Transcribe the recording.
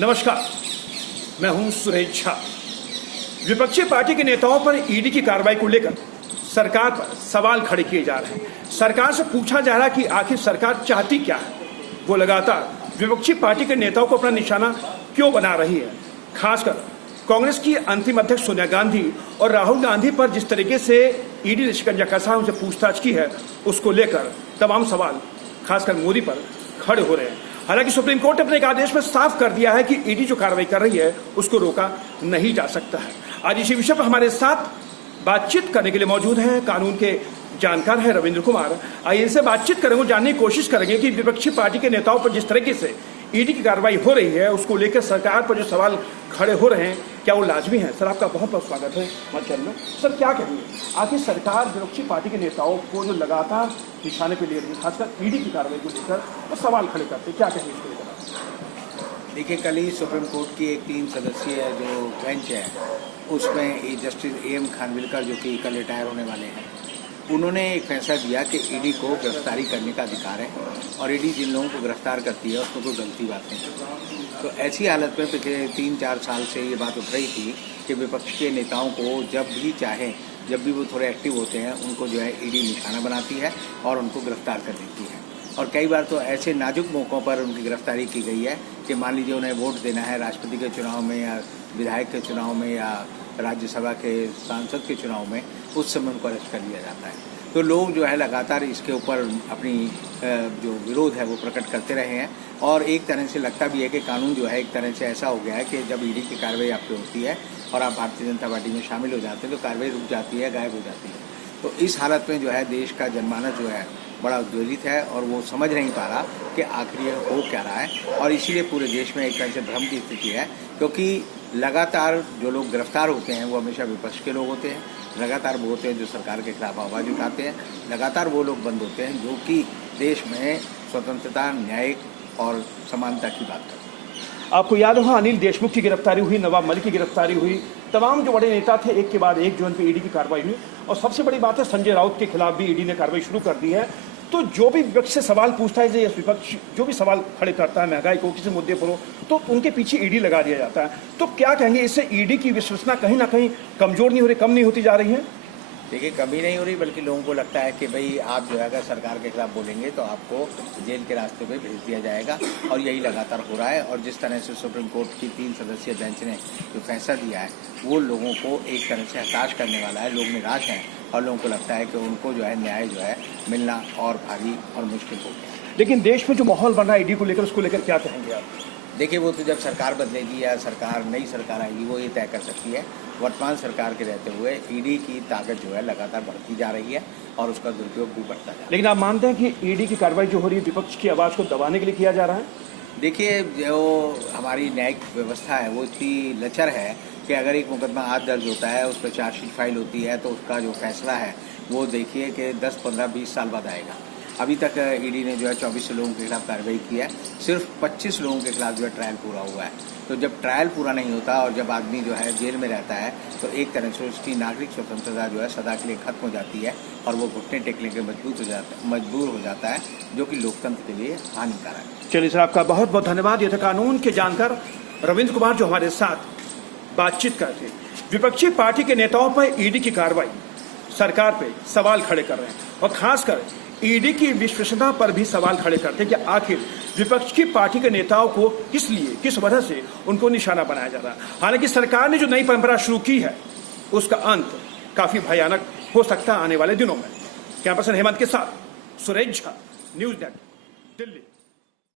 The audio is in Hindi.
नमस्कार, मैं हूं सुरेश झा। विपक्षी पार्टी के नेताओं पर ईडी की कार्रवाई को लेकर सरकार पर सवाल खड़े किए जा रहे हैं। सरकार से पूछा जा रहा है कि आखिर सरकार चाहती क्या है। वो लगातार विपक्षी पार्टी के नेताओं को अपना निशाना क्यों बना रही है। खासकर कांग्रेस की अंतिम अध्यक्ष सोनिया गांधी और राहुल गांधी पर जिस तरीके से ईडी ने शिकंजा कसा, उनसे पूछताछ की है, उसको लेकर तमाम सवाल खासकर मोदी पर खड़े हो रहे हैं। हालांकि सुप्रीम कोर्ट ने अपने एक आदेश में साफ कर दिया है कि ईडी जो कार्रवाई कर रही है उसको रोका नहीं जा सकता है। आज इसी विषय पर हमारे साथ बातचीत करने के लिए मौजूद हैं कानून के जानकार हैं रविंद्र कुमार। आइए इनसे बातचीत करेंगे, जानने की कोशिश करेंगे कि विपक्षी पार्टी के नेताओं पर जिस तरीके से ईडी की कार्रवाई हो रही है उसको लेकर सरकार पर जो सवाल खड़े हो रहे हैं क्या वो लाजमी है। सर, आपका बहुत बहुत स्वागत है मंच में। सर, क्या कहेंगे, आखिर सरकार विपक्षी पार्टी के नेताओं को जो लगातार निशाने पर ले रही है, खासकर ईडी की कार्रवाई को लेकर वो सवाल खड़े करते, क्या कहेंगे इसको लेकर? देखिए, कल ही सुप्रीम कोर्ट की एक 3 सदस्यीय जो बेंच है उसमें जस्टिस AM खानविलकर, जो कि कल रिटायर होने वाले हैं, उन्होंने एक फैसला दिया कि ईडी को गिरफ्तारी करने का अधिकार है और ईडी जिन लोगों को गिरफ्तार करती है उसमें कोई गलती बात नहीं। तो ऐसी हालत में पिछले 3-4 साल से ये बात उठ रही थी कि विपक्ष के नेताओं को जब भी चाहे, जब भी वो थोड़े एक्टिव होते हैं, उनको जो है ईडी निशाना बनाती है और उनको गिरफ्तार कर देती है। और कई बार तो ऐसे नाजुक मौक़ों पर उनकी गिरफ्तारी की गई है कि मान लीजिए उन्हें वोट देना है राष्ट्रपति के चुनाव में या विधायक के चुनाव में या राज्यसभा के सांसद के चुनाव में, उस समय उनको अरेस्ट कर लिया जाता है। तो लोग जो है लगातार इसके ऊपर अपनी जो विरोध है वो प्रकट करते रहे हैं और एक तरह से लगता भी है कि कानून जो है एक तरह से ऐसा हो गया है कि जब ईडी की कार्रवाई आप पे होती है और आप भारतीय जनता पार्टी में शामिल हो जाते हैं तो कार्रवाई रुक जाती है, गायब हो जाती है। तो इस हालत में जो है देश का जनमानस जो है बड़ा उद्वेलित है और वो समझ नहीं पा रहा कि आखिर ये हो क्या रहा है। और इसीलिए पूरे देश में एक तरह से भ्रम की स्थिति है, क्योंकि लगातार जो लोग गिरफ्तार होते हैं वो हमेशा विपक्ष के लोग होते हैं, लगातार वो होते हैं जो सरकार के खिलाफ आवाज़ उठाते हैं, लगातार वो लोग बंद होते हैं जो कि देश में स्वतंत्रता, न्याय और समानता की बात करते हैं। आपको याद होगा अनिल देशमुख की गिरफ्तारी हुई, नवाब मलिक की गिरफ्तारी हुई, तमाम जो बड़े नेता थे एक के बाद एक जो उन पर ईडी की कार्रवाई हुई। और सबसे बड़ी बात है संजय राउत के खिलाफ भी ईडी ने कार्रवाई शुरू कर दी है। तो जो भी विपक्ष से सवाल पूछता है, विपक्ष जो भी सवाल खड़े करता है, महंगाई को किसी मुद्दे पर हो, तो उनके पीछे ईडी लगा दिया जाता है। तो क्या कहेंगे, इससे ईडी की विश्वसनीयता कहीं ना कहीं कमजोर नहीं हो रही, कम नहीं होती जा रही है? देखिए, कमी नहीं हो रही, बल्कि लोगों को लगता है कि भाई आप जो है अगर सरकार के खिलाफ बोलेंगे तो आपको जेल के रास्ते पे भेज दिया जाएगा, और यही लगातार हो रहा है। और जिस तरह से सुप्रीम कोर्ट की 3 सदस्यीय बेंच ने जो फैसला दिया है वो लोगों को एक तरह से हताश करने वाला है। लोग निराश हैं और लोगों को लगता है कि उनको जो है न्याय जो है मिलना और भारी और मुश्किल हो गया। लेकिन देश में जो माहौल बन रहा है ईडी को लेकर, उसको लेकर क्या कहेंगे आप? देखिए, वो तो जब सरकार बदलेगी या नई सरकार आएगी वो ये तय कर सकती है। वर्तमान सरकार के रहते हुए ईडी की ताकत जो है लगातार बढ़ती जा रही है और उसका दुरुपयोग भी बढ़ता जा रहा है। लेकिन आप मानते हैं कि ईडी की कार्रवाई जो हो रही है विपक्ष की आवाज़ को दबाने के लिए किया जा रहा है? देखिए, जो हमारी न्यायिक व्यवस्था है वो इतनी लचर है कि अगर एक मुकदमा आज दर्ज होता है, उस पर चार्जशीट फाइल होती है, तो उसका जो फैसला है वो देखिए कि 10, 15, 20 साल बाद आएगा। अभी तक ईडी ने जो है 24 लोगों के खिलाफ कार्रवाई की है, सिर्फ 25 लोगों के खिलाफ जो है ट्रायल पूरा हुआ है। तो जब ट्रायल पूरा नहीं होता और जब आदमी जो है जेल में रहता है तो एक तरह से उसकी नागरिक स्वतंत्रता जो है सदा के लिए खत्म हो जाती है और वो घुटने टेकने के मजबूर हो जाता है, जो कि लोकतंत्र के लिए हानिकारक है। चलिए सर, आपका बहुत बहुत धन्यवाद। ये थे कानून के जानकार रविंद्र कुमार जो हमारे साथ बातचीत करते थे। विपक्षी पार्टी के नेताओं पर ईडी की कार्रवाई, सरकार पे सवाल खड़े कर रहे हैं और खासकर ईडी की विश्वसनीयता पर भी सवाल खड़े करते हैं कि आखिर विपक्ष की पार्टी के नेताओं को किस लिए, किस वजह से उनको निशाना बनाया जा रहा है। हालांकि सरकार ने जो नई परंपरा शुरू की है उसका अंत काफी भयानक हो सकता है आने वाले दिनों में। कैमरा पर्सन हेमंत के साथ सुरेश झा, न्यूज़ नेट, दिल्ली।